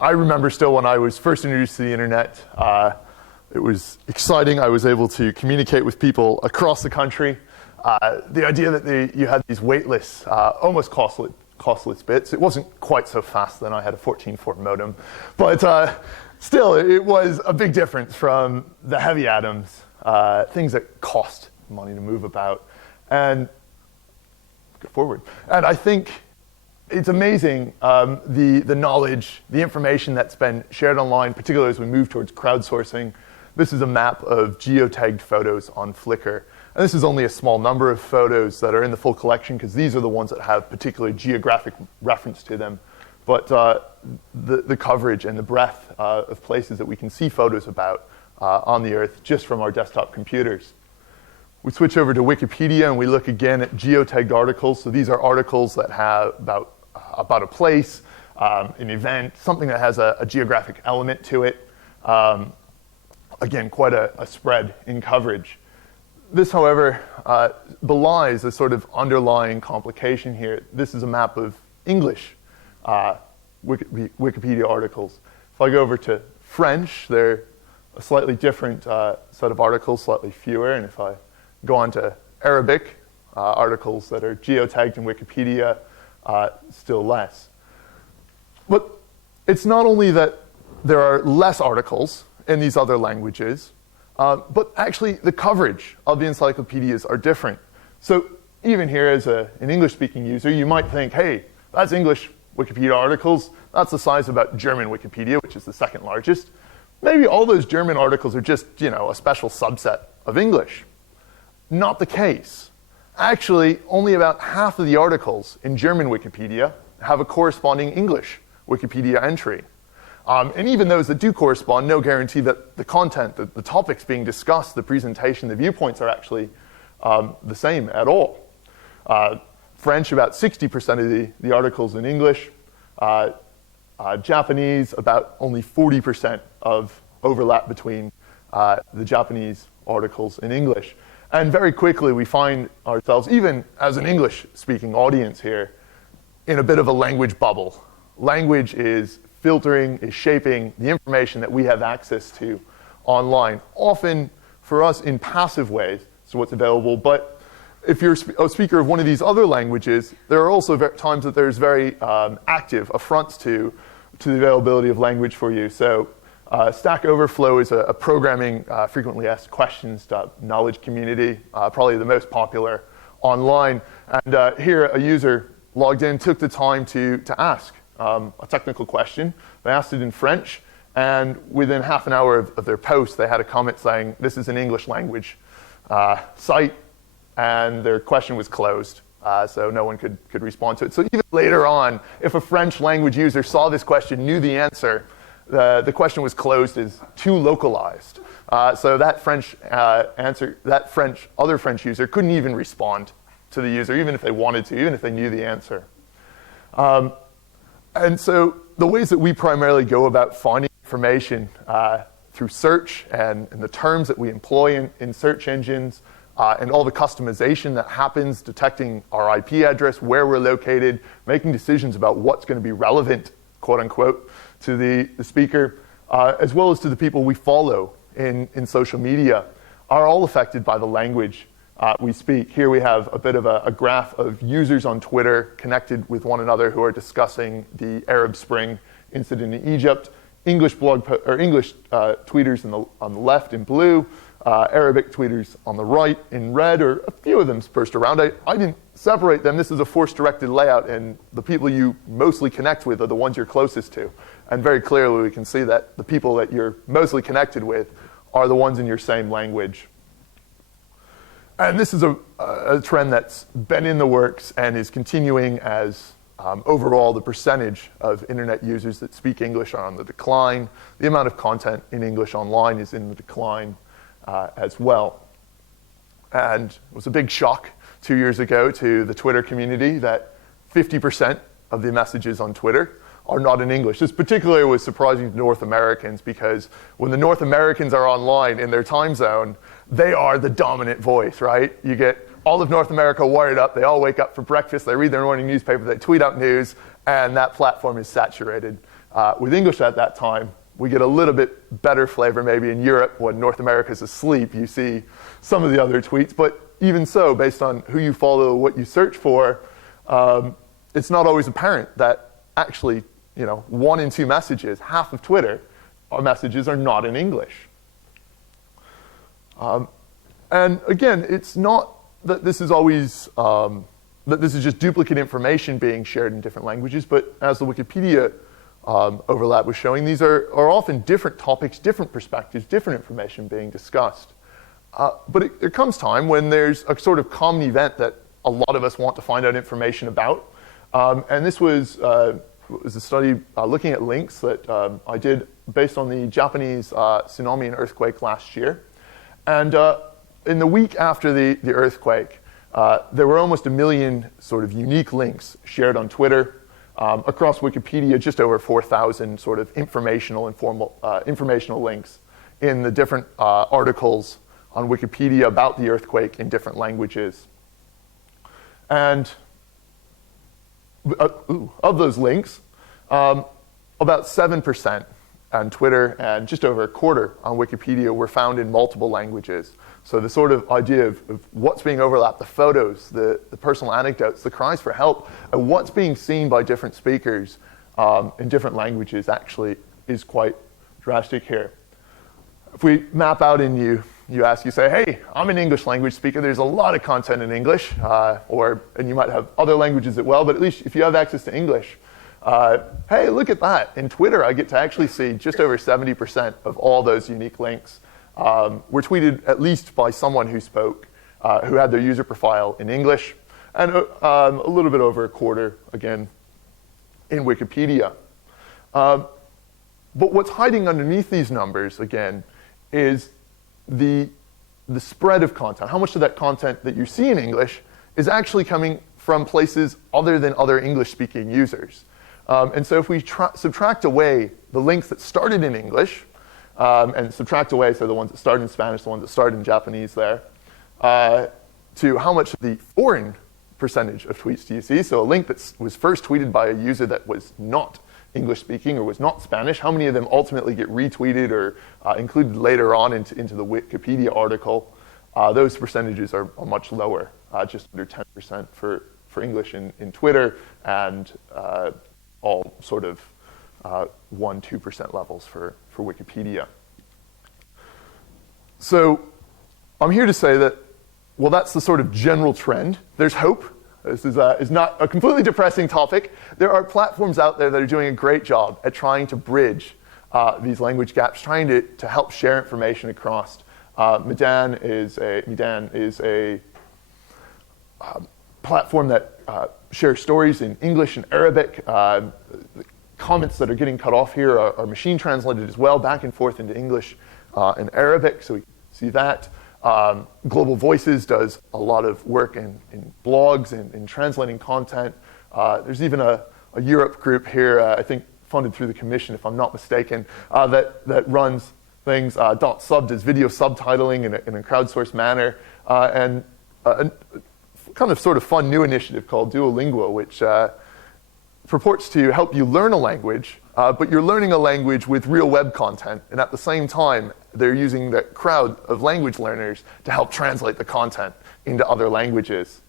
I remember still when I was first introduced to the internet, it was exciting. I was able to communicate with people across the country. The idea that you had these weightless, almost costless bits. It wasn't quite so fast then. I had a 14.4 modem. But still, it was a big difference from the heavy atoms, things that cost money to move about. And go forward. And I think it's amazing the knowledge, the information that's been shared online, particularly as we move towards crowdsourcing. This is a map of geotagged photos on Flickr. And this is only a small number of photos that are in the full collection, because these are the ones that have particular geographic reference to them. But the coverage and the breadth of places that we can see photos about on the Earth just from our desktop computers. We switch over to Wikipedia and we look again at geotagged articles. So these are articles that have about a place, an event, something that has a geographic element to it. Again, quite a spread in coverage. This, however, belies a sort of underlying complication here. This is a map of English Wikipedia articles. If I go over to French, they're a slightly different set of articles, slightly fewer. And if I go on to Arabic, articles that are geotagged in Wikipedia, still less. But it's not only that there are less articles in these other languages, but actually the coverage of the encyclopedias are different. So even here as an English-speaking user, you might think, hey, that's English Wikipedia articles. That's the size of about German Wikipedia, which is the second largest. Maybe all those German articles are just, a special subset of English. Not the case. Actually, only about half of the articles in German Wikipedia have a corresponding English Wikipedia entry. And even those that do correspond, no guarantee that the content, the topics being discussed, the presentation, the viewpoints are actually the same at all. French, about 60% of the articles in English. Japanese, about only 40% of overlap between the Japanese articles in English. And very quickly we find ourselves, even as an English-speaking audience here, in a bit of a language bubble. Language is filtering, is shaping the information that we have access to online, often for us in passive ways, so what's available. But if you're a speaker of one of these other languages, there are also times that there's very active affronts to the availability of language for you. So Stack Overflow is a programming frequently asked questions knowledge community, probably the most popular online. And here a user logged in, took the time to ask a technical question. They asked it in French, and within half an hour of their post, they had a comment saying, this is an English language site, and their question was closed. So no one could respond to it. So even later on, if a French language user saw this question, knew the answer, the question was closed as too localized. So that other French user couldn't even respond to the user, even if they wanted to, even if they knew the answer. And so the ways that we primarily go about finding information through search and the terms that we employ in search engines, and all the customization that happens, detecting our IP address, where we're located, making decisions about what's going to be relevant, quote unquote, to the speaker, as well as to the people we follow in social media, are all affected by the language we speak. Here we have a bit of a graph of users on Twitter connected with one another who are discussing the Arab Spring incident in Egypt. English tweeters on the left in blue, Arabic tweeters on the right in red, or a few of them dispersed around. I didn't separate them. This is a force-directed layout, and the people you mostly connect with are the ones you're closest to. And very clearly we can see that the people that you're mostly connected with are the ones in your same language. And this is a trend that's been in the works and is continuing as overall the percentage of internet users that speak English are on the decline. The amount of content in English online is in the decline as well. And it was a big shock 2 years ago to the Twitter community that 50% of the messages on Twitter are not in English. This particularly was surprising to North Americans, because when the North Americans are online in their time zone, they are the dominant voice, right? You get all of North America wired up. They all wake up for breakfast. They read their morning newspaper. They tweet out news, and that platform is saturated. with English at that time. We get a little bit better flavor maybe in Europe when North America's asleep. You see some of the other tweets, but even so, based on who you follow, what you search for, it's not always apparent that actually, 1 in 2 messages, half of Twitter, messages are not in English. And again, it's not that this is always, that this is just duplicate information being shared in different languages, but as the Wikipedia overlap was showing, these are often different topics, different perspectives, different information being discussed. But there comes time when there's a sort of common event that a lot of us want to find out information about. And this was a study looking at links that I did based on the Japanese tsunami and earthquake last year. And in the week after the earthquake, there were almost 1 million sort of unique links shared on Twitter. Across Wikipedia, just over 4,000 sort of informational links in the different articles on Wikipedia about the earthquake in different languages. And of those links, about 7% on Twitter and just over a quarter on Wikipedia were found in multiple languages. So the sort of idea of what's being overlapped, the photos, the personal anecdotes, the cries for help, and what's being seen by different speakers in different languages actually is quite drastic here. If we map out and you say, hey, I'm an English language speaker, there's a lot of content in English, and you might have other languages as well, but at least if you have access to English, hey, look at that. In Twitter, I get to actually see just over 70% of all those unique links were tweeted at least by someone who spoke, who had their user profile in English, and a little bit over a quarter, again, in Wikipedia. But what's hiding underneath these numbers, again, is the spread of content. How much of that content that you see in English is actually coming from places other than other English-speaking users. And so if we subtract away the links that started in English, and subtract away, so the ones that start in Spanish, the ones that start in Japanese there, to how much of the foreign percentage of tweets do you see? So a link that was first tweeted by a user that was not English-speaking or was not Spanish, how many of them ultimately get retweeted or included later on into the Wikipedia article? Those percentages are much lower, just under 10% for English in Twitter, and all sort of 1-2% levels for Wikipedia. So I'm here to say that, well, that's the sort of general trend. There's hope. This is not a completely depressing topic. There are platforms out there that are doing a great job at trying to bridge these language gaps, trying to help share information across. Medan is a platform that shares stories in English and Arabic. Comments that are getting cut off here are machine translated as well, back and forth into English and Arabic, so we see that. Global Voices does a lot of work in blogs and in translating content. There's even a Europe group here, I think funded through the Commission, if I'm not mistaken, that runs things. .sub does video subtitling in a crowdsourced manner, and a kind of sort of fun new initiative called Duolingo, which purports to help you learn a language, but you're learning a language with real web content, and at the same time, they're using the crowd of language learners to help translate the content into other languages.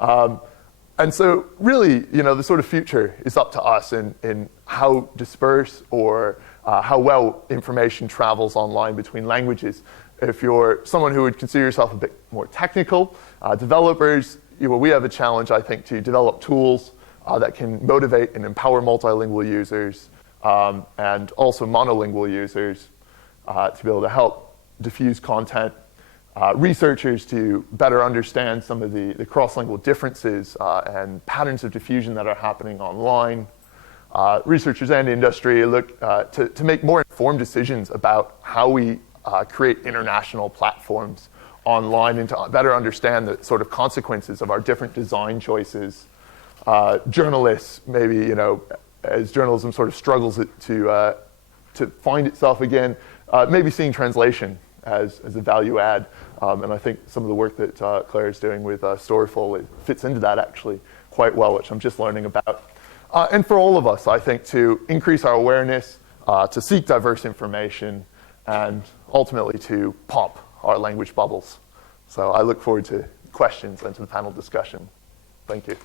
And so really, the sort of future is up to us in how dispersed or how well information travels online between languages. If you're someone who would consider yourself a bit more technical, developers, we have a challenge, I think, to develop tools that can motivate and empower multilingual users and also monolingual users to be able to help diffuse content, researchers to better understand some of the cross-lingual differences and patterns of diffusion that are happening online. Researchers and industry look to make more informed decisions about how we create international platforms online and to better understand the sort of consequences of our different design choices. Journalists, maybe, as journalism sort of struggles to find itself again, maybe seeing translation as a value add. And I think some of the work that Claire is doing with Storyful, it fits into that actually quite well, which I'm just learning about. and for all of us, I think, to increase our awareness, to seek diverse information, and ultimately to pop our language bubbles. So I look forward to questions and to the panel discussion. Thank you.